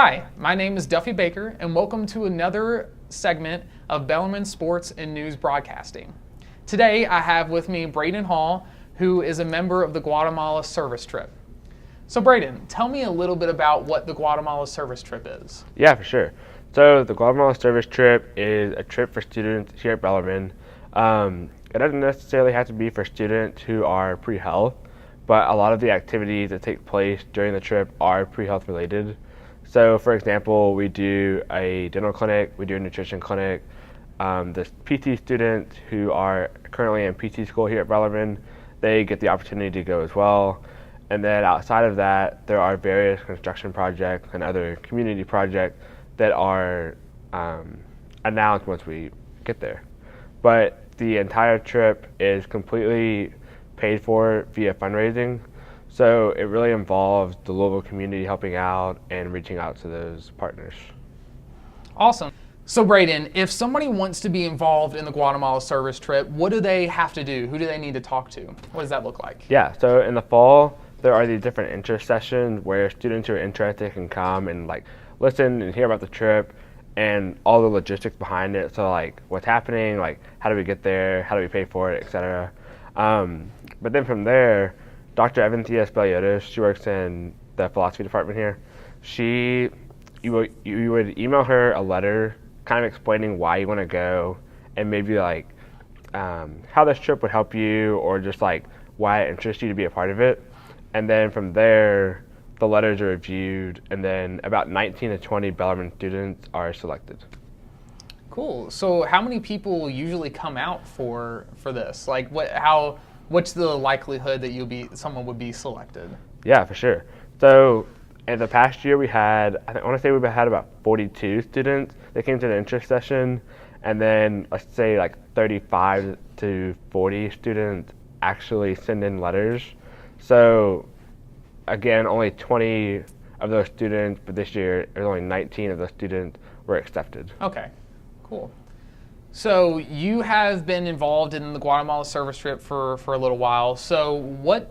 Hi, my name is Duffy Baker, and welcome to another segment of Bellarmine Sports and News Broadcasting. Today, I have with me Braden Hall, who is a member of the Guatemala service trip. So Braden, tell me a little bit about what the Guatemala service trip is. Yeah, for sure. So the Guatemala service trip is a trip for students here at Bellarmine. It doesn't necessarily have to be for students who are pre-health, but a lot of the activities that take place during the trip are pre-health related. So, for example, we do a dental clinic, we do a nutrition clinic. The PT students who are currently in PT school here at Bellarmine, they get the opportunity to go as well. And then outside of that, there are various construction projects and other community projects that are announced once we get there. But the entire trip is completely paid for via fundraising. So it really involves the local community helping out and reaching out to those partners. Awesome. So Braden, if somebody wants to be involved in the Guatemala service trip, what do they have to do? Who do they need to talk to? What does that look like? Yeah, so in the fall, there are these different interest sessions where students who are interested can come and listen and hear about the trip and all the logistics behind it. So what's happening, how do we get there, how do we pay for it, etc. But then from there, Dr. Evanthea Speliotis, she works in the philosophy department here. You would email her a letter kind of explaining why you want to go and maybe how this trip would help you or just why it interests you to be a part of it. And then from there, the letters are reviewed, and then about 19 to 20 Bellarmine students are selected. Cool. So how many people usually come out for this? What's the likelihood that someone would be selected? Yeah, for sure. So in the past year, we had about 42 students that came to the interest session, and then let's say 35 to 40 students actually send in letters. So again, only 20 of those students, but this year there's only 19 of those students were accepted. Okay, cool. So you have been involved in the Guatemala service trip for a little while. So the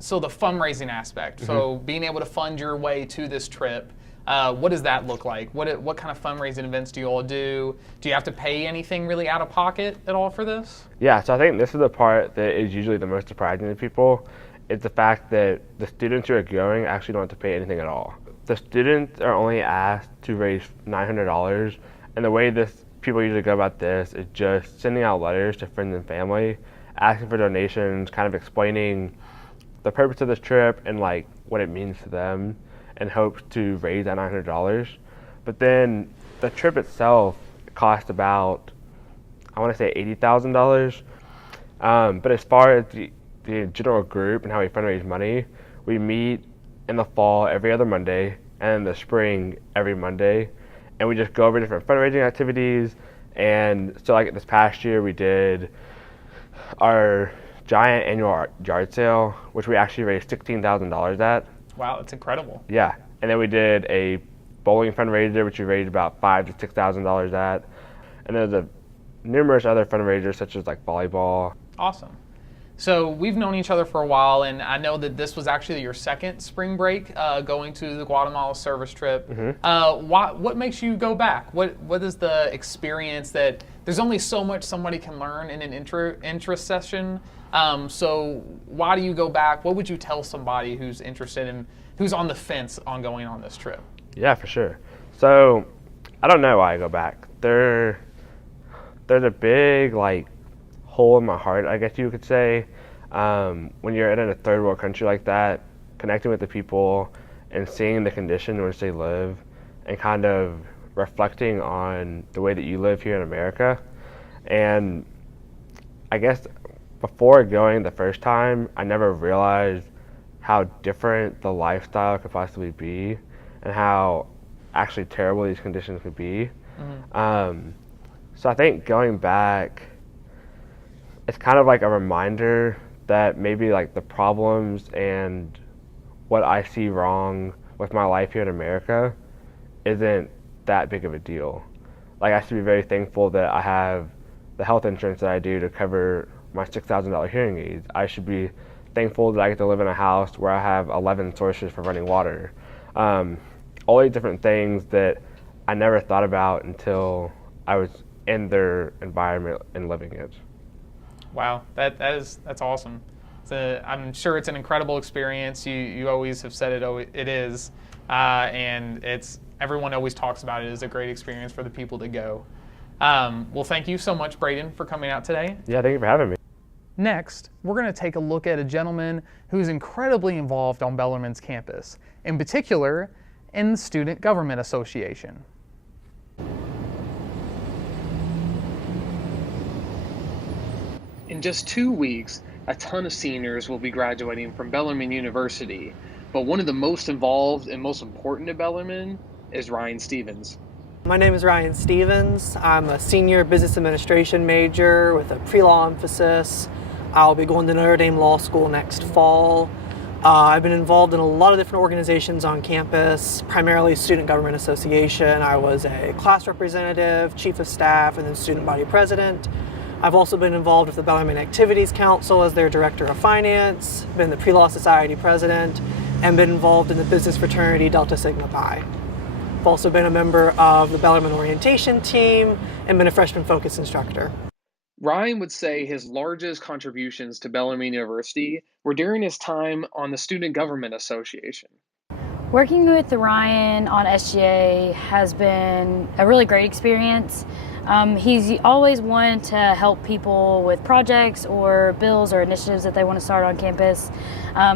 fundraising aspect, so being able to fund your way to this trip, what does that look like? What kind of fundraising events do you all do? Do you have to pay anything really out of pocket at all for this? Yeah, so I think this is the part that is usually the most surprising to people. It's the fact that the students who are going actually don't have to pay anything at all. The students are only asked to raise $900, and the way people usually go about this is just sending out letters to friends and family, asking for donations, kind of explaining the purpose of this trip and what it means to them, and hopes to raise that $900. But then the trip itself costs about, I want to say $80,000. But as far as the general group and how we fundraise money, we meet in the fall every other Monday and in the spring every Monday, and we just go over different fundraising activities. And so this past year we did our giant annual yard sale, which we actually raised $16,000 at. Wow, that's incredible. Yeah, and then we did a bowling fundraiser, which we raised about $5,000 to $6,000 at, and there's numerous other fundraisers such as volleyball. Awesome. So we've known each other for a while, and I know that this was actually your second spring break going to the Guatemala service trip. What makes you go back? What is the experience that there's only so much somebody can learn in an interest session? So why do you go back? What would you tell somebody who's interested in, who's on the fence on going on this trip? Yeah, for sure. So I don't know why I go back. There's a big hole in my heart, I guess you could say, when you're in a third world country like that, connecting with the people and seeing the condition in which they live and kind of reflecting on the way that you live here in America. And I guess before going the first time, I never realized how different the lifestyle could possibly be and how actually terrible these conditions could be. So I think going back, it's kind of a reminder that maybe the problems and what I see wrong with my life here in America isn't that big of a deal. I should be very thankful that I have the health insurance that I do to cover my $6,000 hearing aids. I should be thankful that I get to live in a house where I have 11 sources for running water. all these different things that I never thought about until I was in their environment and living it. Wow, that's awesome. I'm sure it's an incredible experience. You always have said it is, and everyone always talks about it as a great experience for the people to go. Well, thank you so much, Braden, for coming out today. Yeah, thank you for having me. Next, we're going to take a look at a gentleman who's incredibly involved on Bellarmine's campus, in particular in the Student Government Association. In just 2 weeks, a ton of seniors will be graduating from Bellarmine University, but one of the most involved and most important to Bellarmine is Ryan Stevens. My name is Ryan Stevens. I'm a senior business administration major with a pre-law emphasis. I'll be going to Notre Dame Law School next fall. I've been involved in a lot of different organizations on campus, primarily Student Government Association. I was a class representative, chief of staff, and then student body president. I've also been involved with the Bellarmine Activities Council as their director of finance, been the pre-law society president, and been involved in the business fraternity Delta Sigma Pi. I've also been a member of the Bellarmine orientation team and been a freshman focus instructor. Ryan would say his largest contributions to Bellarmine University were during his time on the Student Government Association. Working with Ryan on SGA has been a really great experience. He's always wanted to help people with projects or bills or initiatives that they want to start on campus.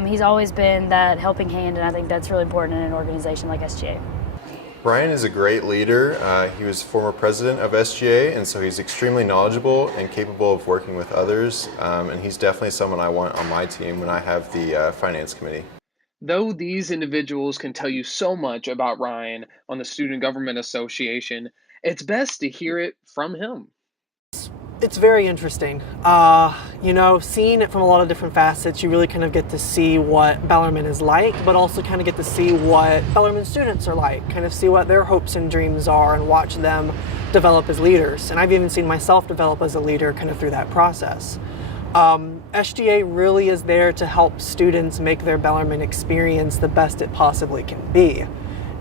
He's always been that helping hand, and I think that's really important in an organization like SGA. Ryan is a great leader. He was former president of SGA, and so he's extremely knowledgeable and capable of working with others, and he's definitely someone I want on my team when I have the finance committee. Though these individuals can tell you so much about Ryan on the Student Government Association, it's best to hear it from him. It's very interesting. Seeing it from a lot of different facets, you really kind of get to see what Bellarmine is like, but also kind of get to see what Bellarmine students are like, kind of see what their hopes and dreams are and watch them develop as leaders. And I've even seen myself develop as a leader kind of through that process. SGA really is there to help students make their Bellarmine experience the best it possibly can be.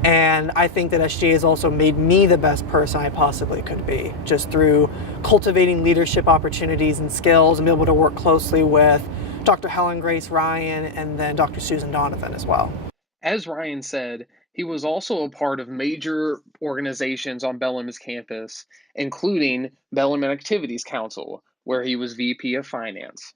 And I think that SGA has also made me the best person I possibly could be, just through cultivating leadership opportunities and skills and be able to work closely with Dr. Helen Grace Ryan and then Dr. Susan Donovan as well. As Ryan said, he was also a part of major organizations on Bellarmine's campus, including Bellarmine Activities Council, where he was VP of Finance.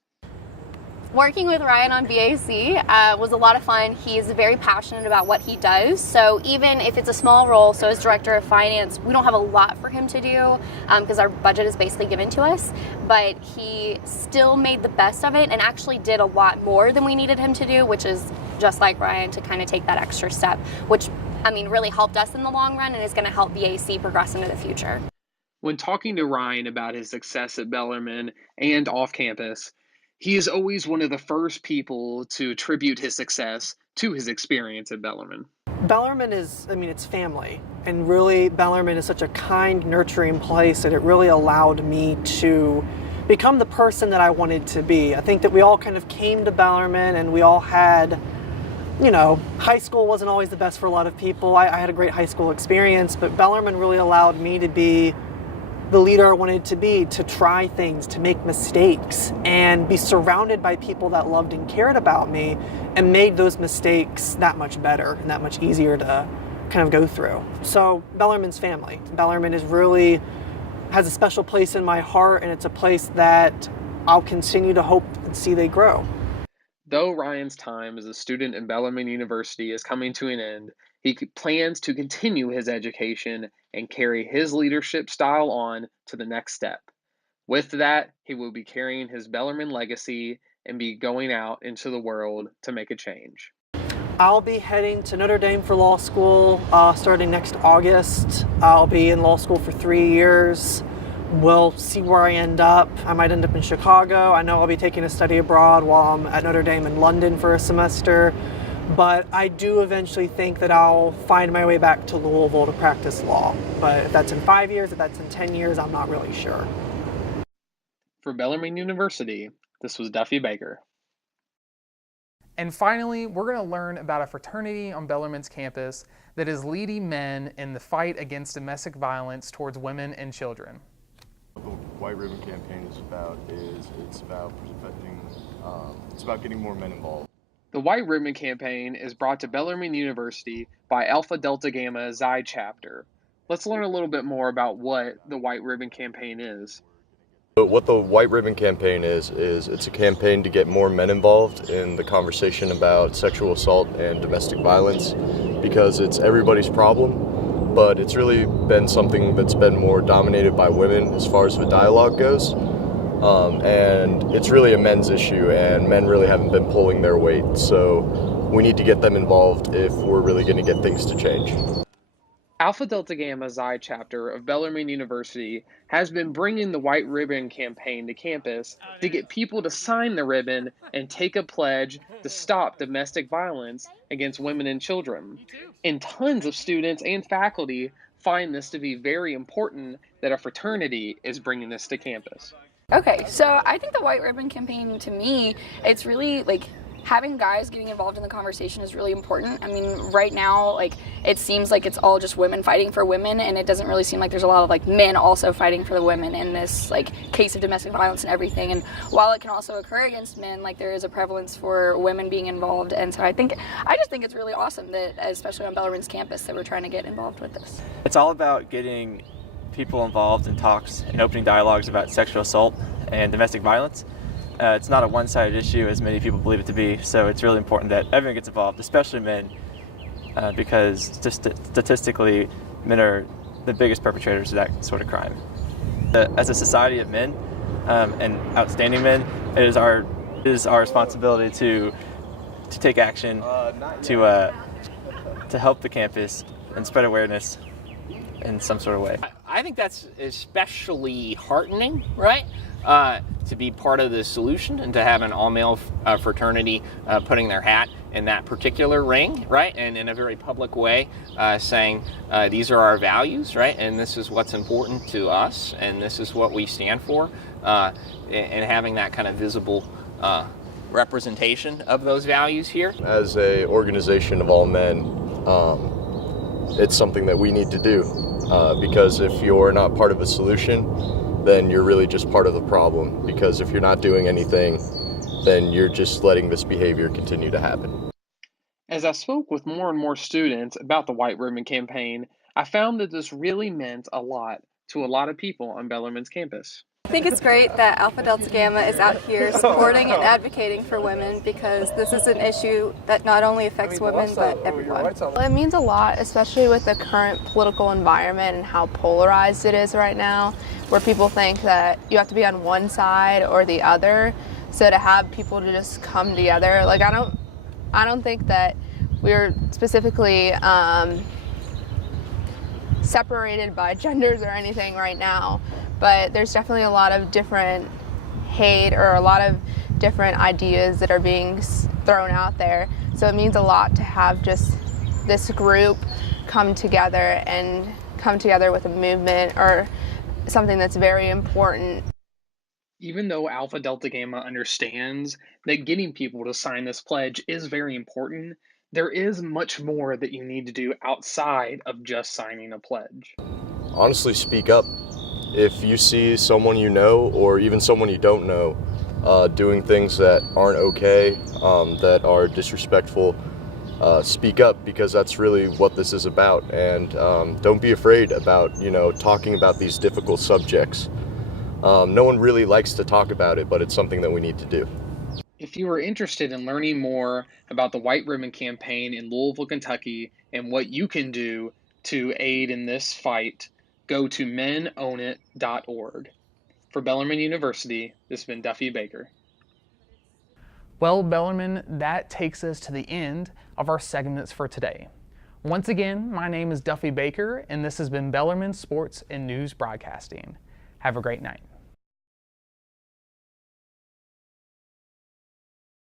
Working with Ryan on BAC was a lot of fun. He's very passionate about what he does. So even if it's a small role, so as director of finance, we don't have a lot for him to do because our budget is basically given to us. But he still made the best of it and actually did a lot more than we needed him to do, which is just like Ryan to kind of take that extra step, which really helped us in the long run and is going to help BAC progress into the future. When talking to Ryan about his success at Bellarmine and off campus, he is always one of the first people to attribute his success to his experience at Bellarmine. Bellarmine is, it's family. And really, Bellarmine is such a kind, nurturing place that it really allowed me to become the person that I wanted to be. I think that we all kind of came to Bellarmine and we all had, high school wasn't always the best for a lot of people. I had a great high school experience, but Bellarmine really allowed me to be the leader I wanted to be, to try things, to make mistakes, and be surrounded by people that loved and cared about me and made those mistakes that much better and that much easier to kind of go through. So Bellarmine's family. Bellarmine has a special place in my heart, and it's a place that I'll continue to hope and see they grow. Though Ryan's time as a student in Bellarmine University is coming to an end, he plans to continue his education and carry his leadership style on to the next step. With that, he will be carrying his Bellarmine legacy and be going out into the world to make a change. I'll be heading to Notre Dame for law school starting next August. I'll be in law school for 3 years. We'll see where I end up. I might end up in Chicago. I know I'll be taking a study abroad while I'm at Notre Dame in London for a semester. But I do eventually think that I'll find my way back to Louisville to practice law. But if that's in 5 years, if that's in 10 years, I'm not really sure. For Bellarmine University, this was Duffy Baker. And finally, we're going to learn about a fraternity on Bellarmine's campus that is leading men in the fight against domestic violence towards women and children. What the White Ribbon Campaign is it's about protecting, it's about getting more men involved. The White Ribbon Campaign is brought to Bellarmine University by Alpha Delta Gamma Xi chapter. Let's learn a little bit more about what the White Ribbon Campaign is. What the White Ribbon Campaign is it's a campaign to get more men involved in the conversation about sexual assault and domestic violence, because it's everybody's problem, but it's really been something that's been more dominated by women as far as the dialogue goes. And it's really a men's issue, and men really haven't been pulling their weight, so we need to get them involved if we're really going to get things to change. Alpha Delta Gamma Xi chapter of Bellarmine University has been bringing the White Ribbon Campaign to campus to get people to sign the ribbon and take a pledge to stop domestic violence against women and children. And tons of students and faculty find this to be very important that a fraternity is bringing this to campus. Okay, so I think the White Ribbon Campaign, to me, it's really like having guys getting involved in the conversation is really important. I mean, right now, like, it seems like it's all just women fighting for women, and it doesn't really seem like there's a lot of like men also fighting for the women in this like case of domestic violence and everything. And while it can also occur against men, like, there is a prevalence for women being involved. And so I just think it's really awesome that, especially on Bellarmine's campus, that we're trying to get involved with this. It's all about getting people involved in talks and opening dialogues about sexual assault and domestic violence. It's not a one-sided issue as many people believe it to be, so it's really important that everyone gets involved, especially men, because just statistically, men are the biggest perpetrators of that sort of crime. As a society of men and outstanding men, it is our responsibility to take action to help the campus and spread awareness in some sort of way. I think that's especially heartening, right? To be part of the solution and to have an all-male fraternity putting their hat in that particular ring, right? And in a very public way, saying these are our values, right? And this is what's important to us, and this is what we stand for, and having that kind of visible representation of those values here. As a organization of all men, it's something that we need to do, because if you're not part of a solution, then you're really just part of the problem, because if you're not doing anything, then you're just letting this behavior continue to happen. As I spoke with more and more students about the White Ribbon Campaign, I found that this really meant a lot to a lot of people on Bellarmine's campus. I think it's great that Alpha Delta Gamma is out here supporting and advocating for women, because this is an issue that not only affects women but everyone. Well, it means a lot, especially with the current political environment and how polarized it is right now, where people think that you have to be on one side or the other. So to have people to just come together, like I don't think that we're specifically separated by genders or anything right now, but there's definitely a lot of different hate or a lot of different ideas that are being thrown out there. So it means a lot to have just this group come together with a movement or something that's very important. Even though Alpha Delta Gamma understands that getting people to sign this pledge is very important, there is much more that you need to do outside of just signing a pledge. Honestly, speak up. If you see someone you know, or even someone you don't know, doing things that aren't okay, that are disrespectful, speak up, because that's really what this is about. And don't be afraid about, talking about these difficult subjects. No one really likes to talk about it, but it's something that we need to do. If you are interested in learning more about the White Ribbon Campaign in Louisville, Kentucky, and what you can do to aid in this fight, go to menownit.org. For Bellarmine University, this has been Duffy Baker. Well, Bellarmine, that takes us to the end of our segments for today. Once again, my name is Duffy Baker, and this has been Bellarmine Sports and News Broadcasting. Have a great night.